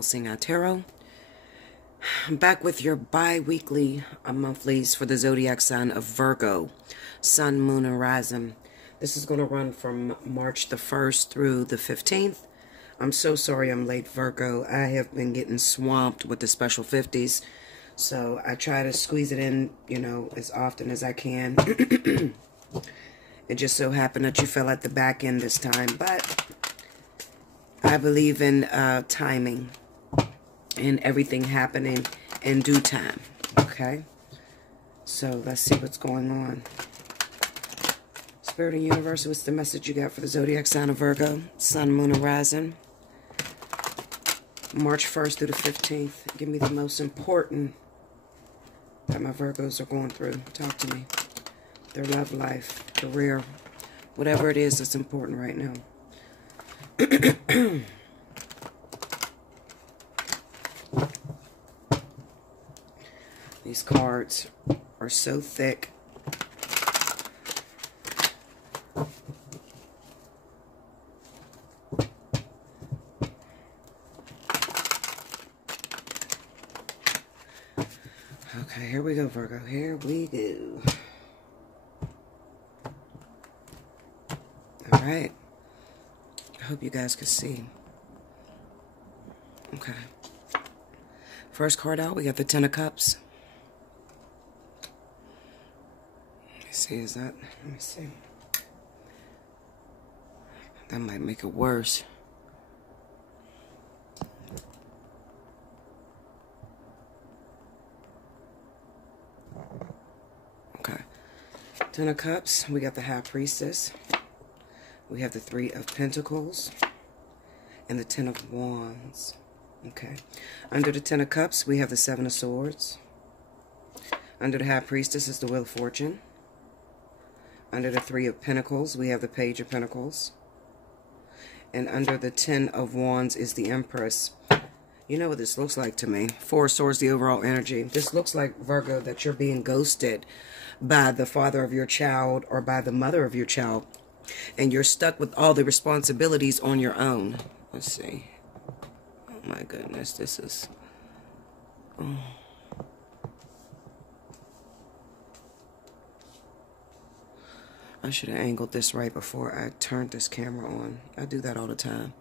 Allseeingeyetarot. I'm back with your bi-weekly monthlies for the zodiac sign of Virgo, Sun, Moon, and Rising. This is going to run from March the 1st through the 15th. I'm so sorry I'm late, Virgo. I have been getting swamped with the special 50s, so I try to squeeze it in, as often as I can. It just so happened that you fell at the back end this time, but I believe in timing and everything happening in due time, okay? So let's see what's going on. Spirit and Universe, what's the message you got for the zodiac sign of Virgo, Sun, Moon, and Rising? March 1st through the 15th. Give me the most important that my Virgos are going through. Talk to me. Their love life, career, whatever it is that's important right now. These cards are so thick. Okay, here we go, Virgo. Here we go. All right. I hope you guys can see. Okay. First card out, we got the Ten of Cups. Let me see, let me see. That might make it worse. Okay. Ten of Cups, we got the High Priestess. We have the Three of Pentacles and the Ten of Wands. Okay. Under the Ten of Cups, we have the Seven of Swords. Under the High Priestess is the Wheel of Fortune. Under the Three of Pentacles, we have the Page of Pentacles. And under the Ten of Wands is the Empress. You know what this looks like to me. Four of Swords, the overall energy. This looks like, Virgo, that you're being ghosted by the father of your child or by the mother of your child. And you're stuck with all the responsibilities on your own. Let's see. Oh my goodness, this is... Oh. I should have angled this right before I turned this camera on. I do that all the time.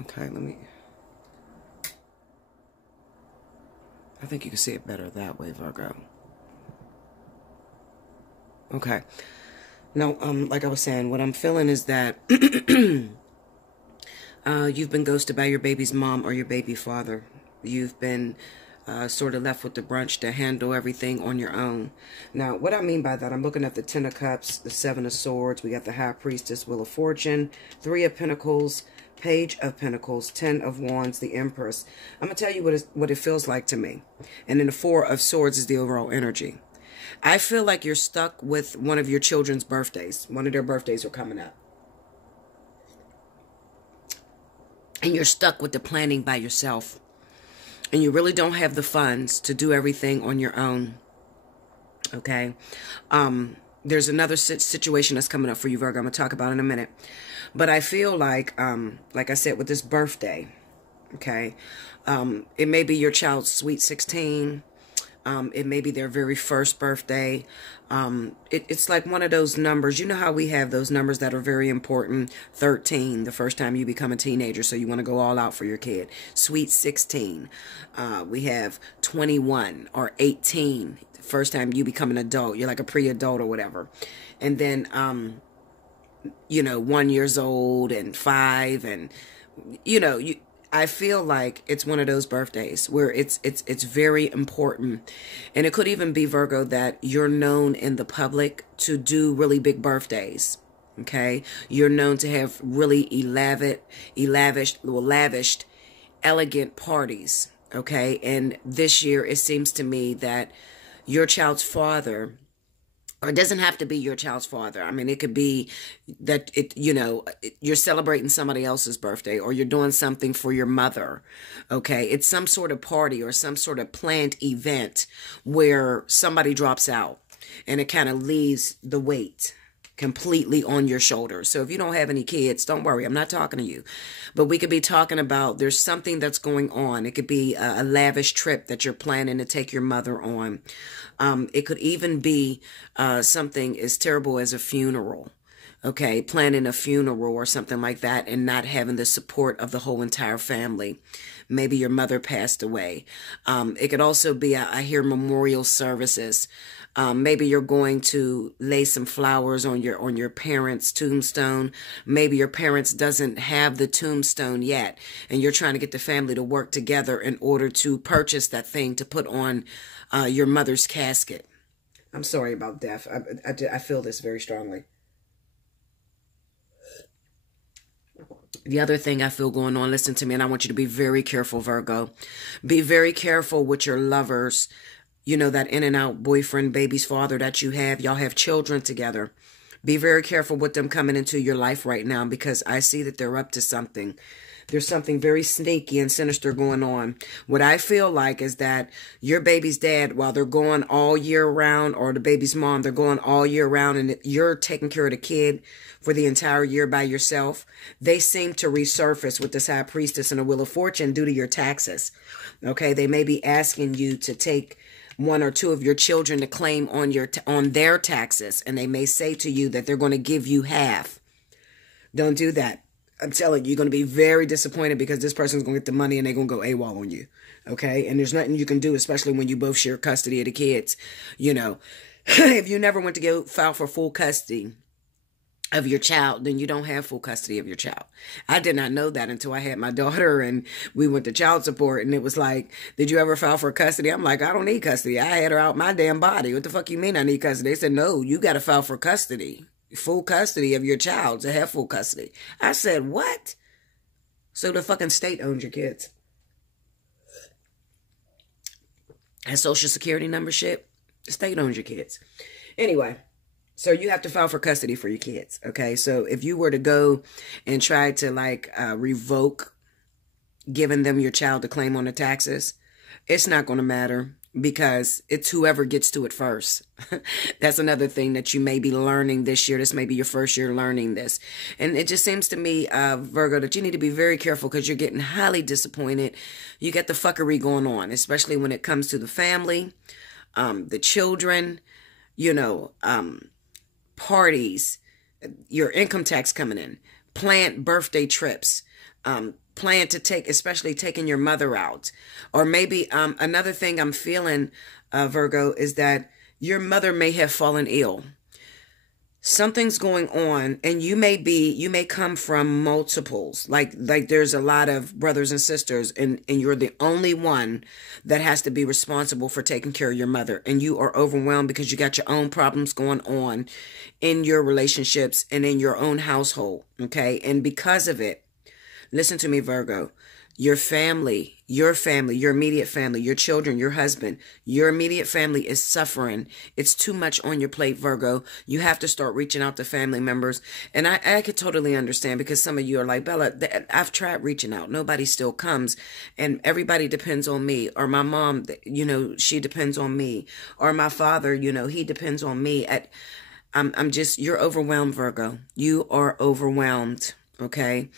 Okay, let me... I think you can see it better that way, Virgo. Okay. Now, like I was saying, what I'm feeling is that you've been ghosted by your baby's mom or your baby father. You've been sort of left with the brunt to handle everything on your own. Now, what I mean by that, I'm looking at the Ten of Cups, the Seven of Swords. We got the High Priestess, Wheel of Fortune, Three of Pentacles, Page of Pentacles, Ten of Wands, the Empress. I'm going to tell you what it feels like to me. And then the Four of Swords is the overall energy. I feel like you're stuck with one of your children's birthdays. One of their birthdays are coming up. And you're stuck with the planning by yourself. And you really don't have the funds to do everything on your own. Okay? There's another situation that's coming up for you, Virgo. I'm going to talk about in a minute. But I feel like I said, with this birthday, okay? It may be your child's sweet 16. It may be their very first birthday. It's like one of those numbers. You know how we have those numbers that are very important. 13, the first time you become a teenager, so you want to go all out for your kid. Sweet 16. We have 21 or 18, the first time you become an adult. You're like a pre-adult or whatever. And then, 1 year old and 5 and, I feel like it's one of those birthdays where it's very important. And it could even be, Virgo, that you're known in the public to do really big birthdays. Okay? You're known to have really lavished, elegant parties. Okay? And this year, it seems to me that your child's father... Or it doesn't have to be your child's father. I mean, it could be that, you're celebrating somebody else's birthday or you're doing something for your mother, okay? It's some sort of party or some sort of planned event where somebody drops out and it kind of leaves the weight, completely on your shoulders. So if you don't have any kids, don't worry. I'm not talking to you. But we could be talking about there's something that's going on. It could be a lavish trip that you're planning to take your mother on. It could even be something as terrible as a funeral. Okay, planning a funeral or something like that and not having the support of the whole entire family. Maybe your mother passed away. It could also be, I hear memorial services. Maybe you're going to lay some flowers on your parents' tombstone. Maybe your parents doesn't have the tombstone yet, and you're trying to get the family to work together in order to purchase that thing to put on your mother's casket. I'm sorry about death. I feel this very strongly. The other thing I feel going on, listen to me, and I want you to be very careful, Virgo. Be very careful with your lovers. You know, that in and out boyfriend, baby's father that you have. Y'all have children together. Be very careful with them coming into your life right now, because I see that they're up to something. There's something very sneaky and sinister going on. What I feel like is that your baby's dad, while they're going all year round, or the baby's mom, they're going all year round, and you're taking care of the kid for the entire year by yourself. They seem to resurface with this High Priestess and a Wheel of Fortune due to your taxes. Okay, they may be asking you to take one or two of your children to claim on their taxes, and they may say to you that they're going to give you half. Don't do that. I'm telling you, you're going to be very disappointed, because this person's going to get the money and they're going to go AWOL on you. Okay? And there's nothing you can do, especially when you both share custody of the kids. You know, if you never went to go file for full custody of your child, then you don't have full custody of your child. I did not know that until I had my daughter and we went to child support, and it was like, did you ever file for custody? I'm like, I don't need custody. I had her out my damn body. What the fuck you mean I need custody? They said, no, you got to file for custody. Full custody of your child to have full custody. I said, what? So the fucking state owns your kids. And Social Security number shit, the state owns your kids. Anyway, so you have to file for custody for your kids, okay? So if you were to go and try to revoke giving them your child to claim on the taxes, it's not going to matter, because it's whoever gets to it first. That's another thing that you may be learning this year. This may be your first year learning this. And it just seems to me, Virgo, that you need to be very careful, because you're getting highly disappointed. You get the fuckery going on, especially when it comes to the family, the children, you know, parties, your income tax coming in, planned birthday trips, plan to take, especially taking your mother out. Or maybe another thing I'm feeling, Virgo, is that your mother may have fallen ill. Something's going on, and you may come from multiples. Like there's a lot of brothers and sisters, and you're the only one that has to be responsible for taking care of your mother. And you are overwhelmed because you got your own problems going on in your relationships and in your own household. Okay. And because of it, listen to me, Virgo, your family, your immediate family, your children, your husband, your immediate family is suffering. It's too much on your plate, Virgo. You have to start reaching out to family members. And I could totally understand, because some of you are like, Bella, I've tried reaching out. Nobody still comes. And everybody depends on me. Or my mom, you know, she depends on me. Or my father, you know, he depends on me. You're overwhelmed, Virgo. You are overwhelmed. Okay.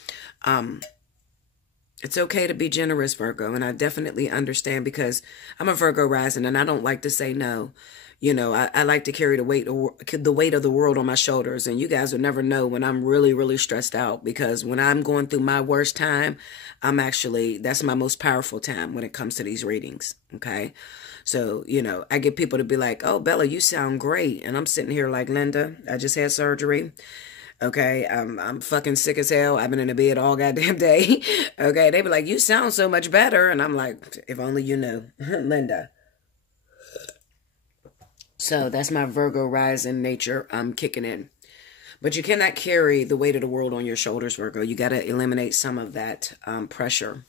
It's okay to be generous, Virgo, and I definitely understand, because I'm a Virgo rising, and I don't like to say no. You know, I like to carry the weight of the world on my shoulders, and you guys will never know when I'm really, really stressed out, because when I'm going through my worst time, that's my most powerful time when it comes to these readings, okay? So, you know, I get people to be like, oh, Bella, you sound great, and I'm sitting here like, Linda, I just had surgery. Okay, I'm fucking sick as hell. I've been in the bed all goddamn day. Okay, they be like, you sound so much better. And I'm like, if only you knew. Linda. So that's my Virgo rising nature kicking in. But you cannot carry the weight of the world on your shoulders, Virgo. You got to eliminate some of that pressure.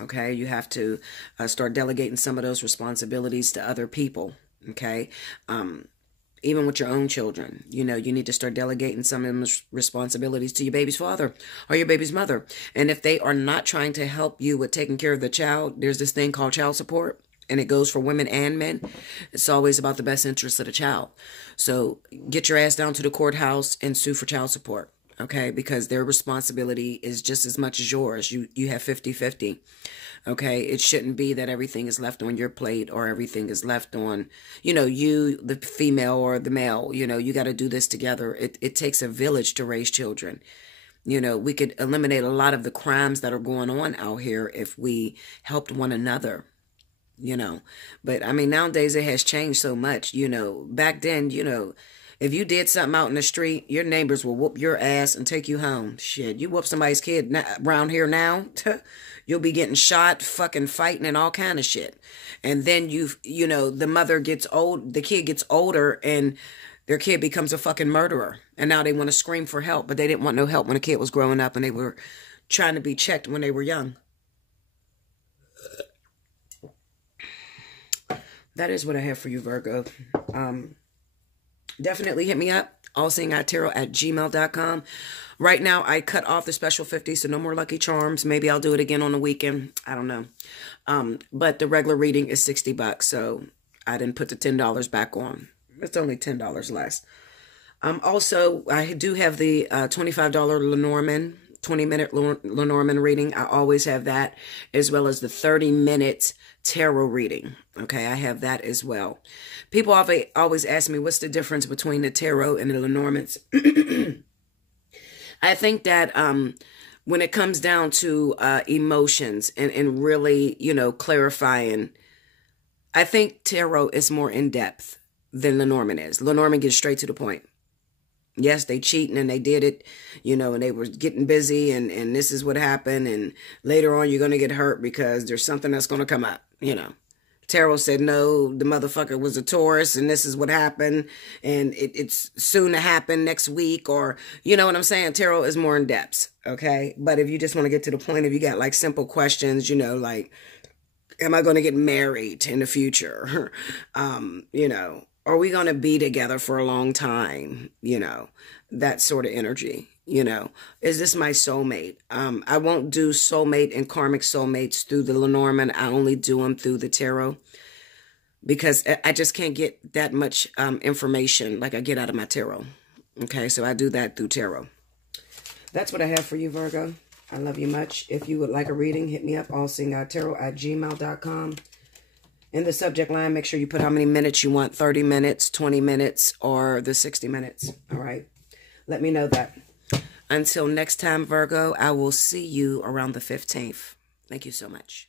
Okay, you have to start delegating some of those responsibilities to other people. Okay, even with your own children, you know, you need to start delegating some of those responsibilities to your baby's father or your baby's mother. And if they are not trying to help you with taking care of the child, there's this thing called child support. and it goes for women and men, it's always about the best interest of the child. So get your ass down to the courthouse and sue for child support, okay? Because their responsibility is just as much as yours. You have 50-50, okay? It shouldn't be that everything is left on your plate or everything is left on, you know, you, the female or the male. You know, you got to do this together. It takes a village to raise children. You know, we could eliminate a lot of the crimes that are going on out here if we helped one another. You know, but I mean, nowadays it has changed so much. You know, back then, you know, if you did something out in the street, your neighbors will whoop your ass and take you home. Shit, you whoop somebody's kid around here now, you'll be getting shot, fucking fighting and all kind of shit. And then you know, the mother gets old, the kid gets older and their kid becomes a fucking murderer. And now they want to scream for help, but they didn't want no help when a kid was growing up and they were trying to be checked when they were young. That is what I have for you, Virgo. Definitely hit me up, allseeingeyetarot@gmail.com. Right now, I cut off the special 50, so no more Lucky Charms. Maybe I'll do it again on the weekend. I don't know. But the regular reading is $60, so I didn't put the $10 back on. It's only $10 less. Also, I do have the $25 Lenormand, 20-minute Lenormand reading. I always have that, as well as the 30-minute tarot reading. Okay, I have that as well. People always ask me, what's the difference between the tarot and the Lenormands? I think that when it comes down to emotions and really, you know, clarifying, I think tarot is more in-depth than Lenormand is. Lenormand gets straight to the point. Yes, they cheating and they did it, you know, and they were getting busy and this is what happened. And later on, you're going to get hurt because there's something that's going to come up, you know. Tarot said, no, the motherfucker was a Taurus and this is what happened. And it's soon to happen next week, or, you know what I'm saying? Tarot is more in depth, okay? But if you just want to get to the point, if you got like simple questions, you know, like, am I going to get married in the future? You know, are we going to be together for a long time? You know, that sort of energy, you know. Is this my soulmate? I won't do soulmate and karmic soulmates through the Lenormand. I only do them through the tarot because I just can't get that much information like I get out of my tarot. Okay, so I do that through tarot. That's what I have for you, Virgo. I love you much. If you would like a reading, hit me up, allseeingeyetarot@gmail.com. In the subject line, make sure you put how many minutes you want, 30 minutes, 20 minutes, or the 60 minutes. All right? Let me know that. Until next time, Virgo, I will see you around the 15th. Thank you so much.